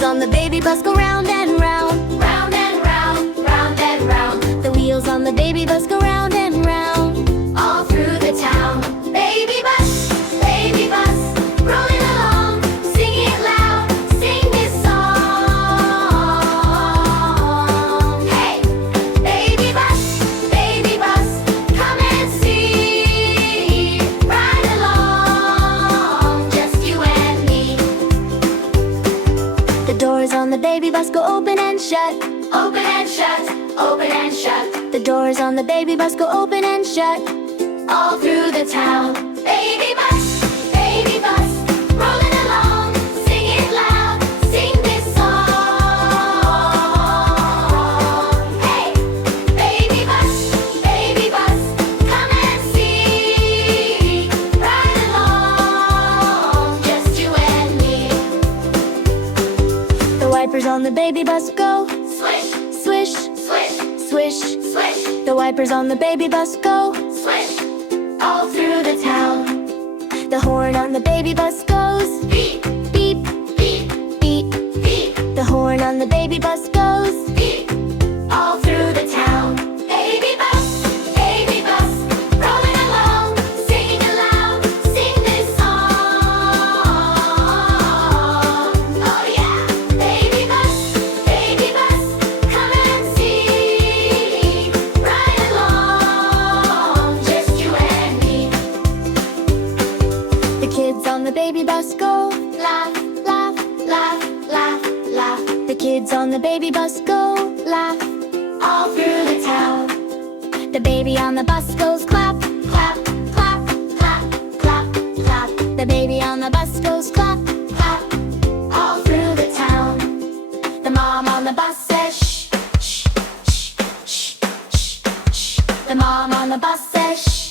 wheels on the baby bus go round and round. Round and round, round and round. The wheels on the baby bus go round and round. All through the town. Baby bus, rolling along. Sing it loud, sing this song. Hey, baby bus, come and see. Ride along, just you and me. The doors on the baby bus go open and shut. Open and shut, open and shut. The doors on the baby bus go open and shut. All through the town. Baby bus, rolling along. Sing it loud, sing this song. Hey, baby bus, come and see. Ride along, just you and me. The wipers on the baby bus go swish, swish, swish, swish, swish. The wipers on the baby bus go swish, all through the town. The horn on the baby bus goes beep, beep, beep, beep, beep. The horn on the baby bus goes beep, all through the town. Baby bus, rolling along, singing aloud, sing this song. Oh yeah, baby bus, come and see. Ride along, just you and me. The kids on the baby bus go laugh, laugh, laugh, laugh, laugh. The kids on the baby bus go laugh, all through the town. The baby on the bus goes clap, clap, clap, clap, clap, clap. The baby on the bus goes clap, clap, all through the town. The mom on the bus says shh, shh, shh, shh, shh, shh. The mom on the bus says shh.